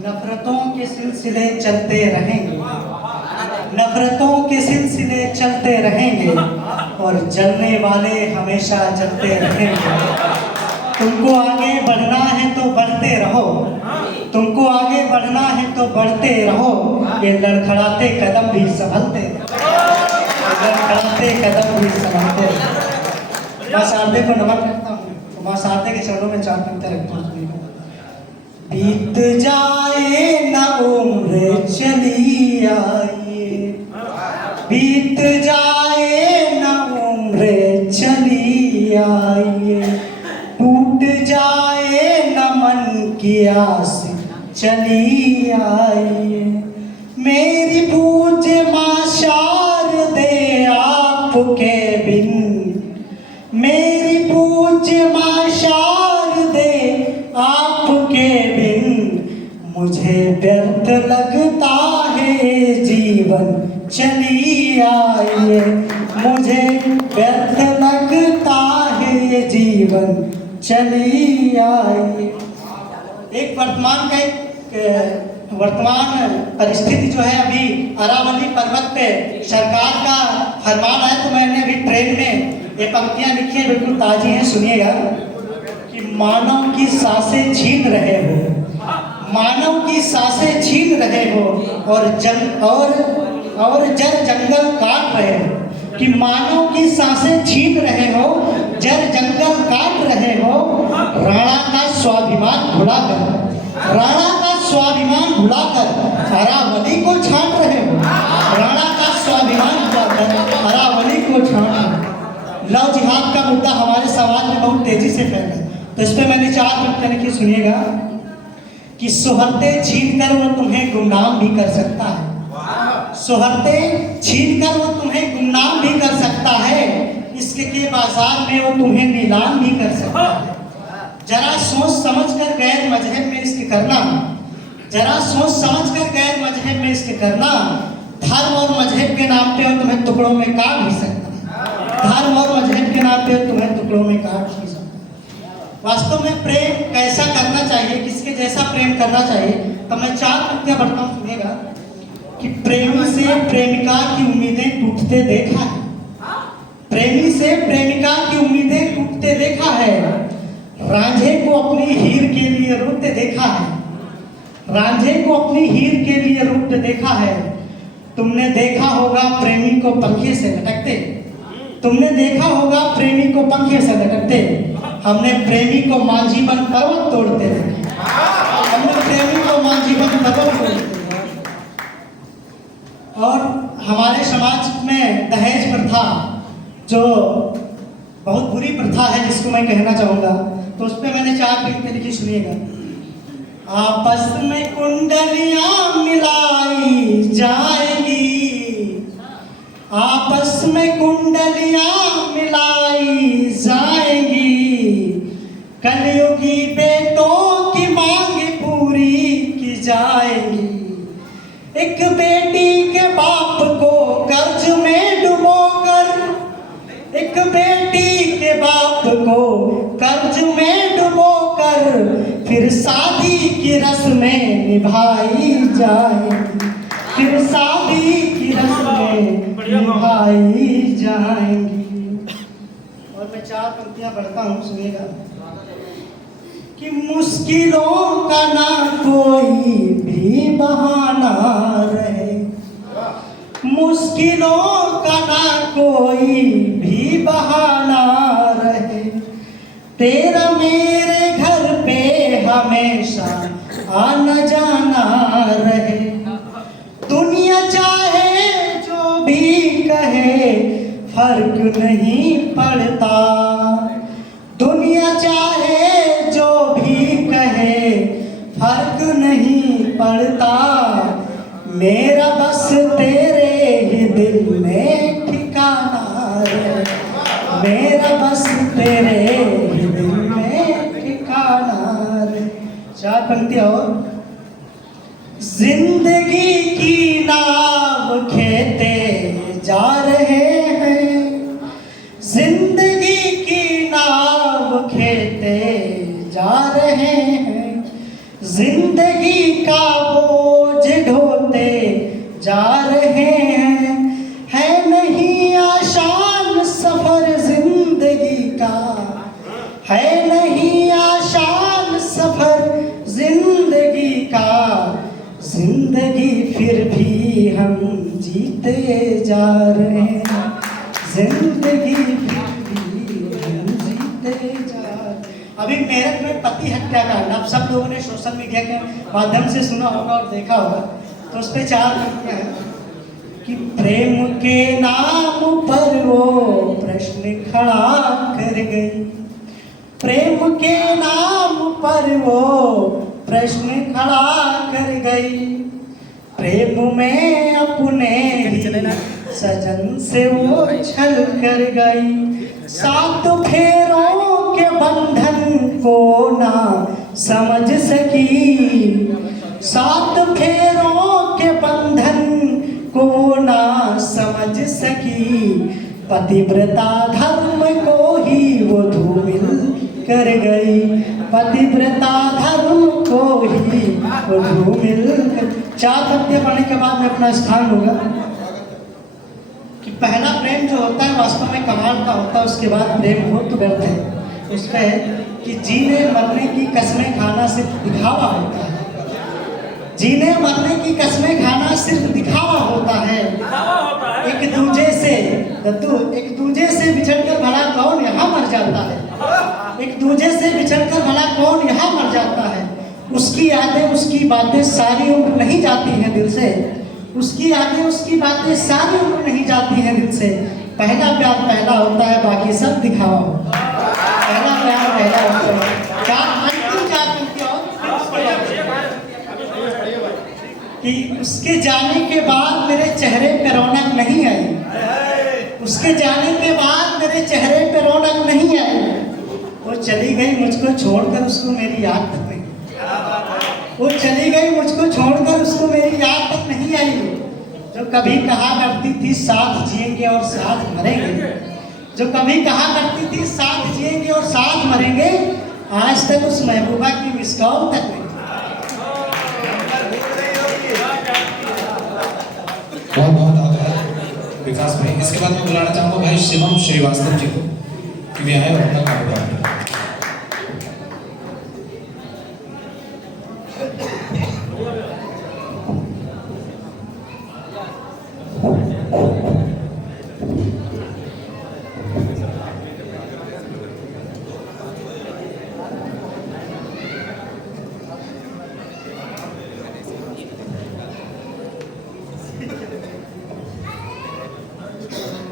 नफरतों के सिलसिले चलते रहेंगे, नफरतों के सिलसिले चलते रहेंगे और जलने वाले हमेशा जलते रहेंगे। तुमको आगे बढ़ना है तो बढ़ते रहो, तुमको आगे बढ़ना है तो बढ़ते रहो। ये लड़खड़ाते कदम भी संभलते, लड़खड़ाते कदम भी संभलते। माँ शारदे को नमन करता हूँ, माँ शारदे के चरणों में 4 पंक्ति रखता हूँ। बीत जाए न उम्र चली आए, बीत जाए न उम्र चली आए, टूट जाए न मन की आस चली आए। मेरी पूज्य माँ शारदे आपके बिन, मेरी पूज्य माँ शारदे आपके बिन, मुझे व्यर्थ लगता है जीवन चली आए, मुझे व्यर्थ लगता है जीवन चली आए। एक वर्तमान परिस्थिति जो है, अभी अरावली पर्वत पे सरकार का फरमान है, तो मैंने अभी ट्रेन में ये पंक्तियां लिखी हैं, बिल्कुल ताजी हैं, सुनिएगा। कि मानव की सांसें छीन रहे हो, मानव की सांसें छीन रहे हो और जड़ जंगल काट रहे हो। कि मानव की सांसें छीन रहे हो, जड़ जंगल काट रहे हो। राणा का स्वाभिमान भुलाकर, राणा का स्वाभिमान भुलाकर अरावली को छांट रहे हो, राणा का स्वाभिमान भुलाकर अरावली को छांट रहे हो। लव जिहाद का मुद्दा हमारे समाज में बहुत तेजी से फैला, तो इस पर मैंने 4 पंक्तियां लिखी, सुनिएगा। कि सोहरते छीन कर वो तुम्हें गुमनाम भी कर सकता है, सोहरते छीन कर वो तुम्हें गुमनाम भी कर सकता है, इसके बाजार में वो तुम्हें नीलाम भी कर सकता है। जरा सोच समझ कर गैर मजहब में इश्क करना, जरा सोच समझ कर गैर मजहब में इश्क करना। धर्म और मजहब के नाम पे वो तुम्हें टुकड़ों में काट भी सकता है, धर्म और मजहब के नाम पे तुम्हें टुकड़ों में काट भी सकता है। वास्तव में प्रेम कैसा करना चाहिए, किसके जैसा प्रेम करना चाहिए, तो मैं 4 पंक्तियां पढ़ता हूँ, सुनिएगा। कि प्रेमी से प्रेमिका की उम्मीदें टूटते देखा है, प्रेमी से प्रेमिका की उम्मीदें टूटते देखा है। रांझे को अपनी हीर के लिए रोते देखा है, रांझे को अपनी हीर के लिए रोते देखा है। तुमने देखा होगा प्रेमी को पंखे से लटकते, तुमने देखा होगा प्रेमी को पंखे से लटकते। हमने प्रेमी को मांझी बन पर्वत तोड़ते देखे, हमने प्रेमी को मांझी बन पर्वत तोड़ते। और हमारे समाज में दहेज प्रथा जो बहुत बुरी प्रथा है, जिसको मैं कहना चाहूँगा, तो उस पर मैंने 4 पंक्तियां लिखी, सुनिएगा। आपस में कुंडलियां मिलाई जाएंगी, आपस में कुंडलियां मिलाई जाएंगी। कलयुगी बेटों की मांग पूरी की जाएगी। एक बेटी के बाप को कर्ज में डुबोकर, एक बेटी के बाप को कर्ज में डुबोकर, फिर शादी की रस्में निभाई जाएंगी, फिर शादी की रस्में निभाई जाएंगी। और मैं 4 पंक्तियां पढ़ता हूँ, सुनिएगा। कि मुश्किलों का ना कोई भी बहाना रहे, मुश्किलों का ना कोई भी बहाना रहे। तेरा मेरे घर पे हमेशा आना जाना रहे। दुनिया चाहे जो भी कहे फर्क नहीं पड़ता, दुनिया चाहे जो भी कहे फर्क नहीं पड़ता। मेरा बस तेरे ही दिल में ठिकाना है, मेरा बस तेरे ही दिल में ठिकाना है। 4 पंक्तियां और। जिंदगी की नाव खेते जा रहे हैं, जिंदगी की नाव खेते जा जिंदगी का बोझ ढोते जा रहे हैं, है नहीं आसान सफर जिंदगी का, है नहीं आसान सफर जिंदगी का, जिंदगी फिर भी हम जीते जा रहे हैं, जिंदगी फिर भी हम जीते जा रहे हैं। अभी मेरठ में पति हत्याकांड, आप सब लोगों ने सोशल मीडिया के माध्यम से सुना होगा और देखा होगा, तो उस पर 4 पंक्तियां हैं कि प्रेम के नाम पर वो प्रश्न खड़ा कर गई, प्रेम के नाम पर वो प्रश्न खड़ा कर गई, प्रेम में अपने ही सजन से वो छल कर गई, 7 फेरों के बंधन को ना समझ सकी, 7 फेरों के बंधन को ना समझ सकी, पतिव्रता धर्म को ही वो धूमिल कर गई, पतिव्रता धर्म को ही वो धूमिल कर। 4 पंक्तियां पढ़ने के बाद में अपना स्थान होगा कि पहला प्रेम जो होता है वास्तव में कमाल का होता है, उसके बाद प्रेम हो तो व्यर्थ है। उस पर है कि जीने मरने की कसमें खाना सिर्फ दिखावा होता है, जीने मरने की कसमें खाना सिर्फ दिखावा होता है, एक दूजे से एक दूजे से बिछड़कर भला कौन यहाँ मर जाता है, एक दूजे से बिछड़कर भला कौन यहाँ मर जाता है, उसकी यादें उसकी बातें सारी उम्र नहीं जाती हैं दिल से, उसकी यादें उसकी बातें सारी उम्र नहीं जाती हैं दिल से, पहला प्यार पहला होता है, बाकी सब दिखावा होता है, पहला प्यार पहला होता है। कि उसके जाने के बाद मेरे चेहरे पे रौनक नहीं आई, उसके जाने के बाद मेरे चेहरे पे रौनक नहीं आई, वो चली गई मुझको छोड़कर, उसको मेरी याद तक नहीं, वो चली गई मुझको छोड़कर, उसको मेरी याद तक नहीं आई, जो कभी कहा करती थी साथ जिएंगे और साथ मरेंगे, जो कभी कहा करती थी साथ जिएंगे और साथ मरेंगे, आज तक उस महबूबा की मिस कॉल तक नहीं। बहुत बहुत आभार विकास भाई। इसके बाद मैं बुलाना चाहूँगा भाई शिवम श्रीवास्तव जी को कि वे आए और अपना काम करें।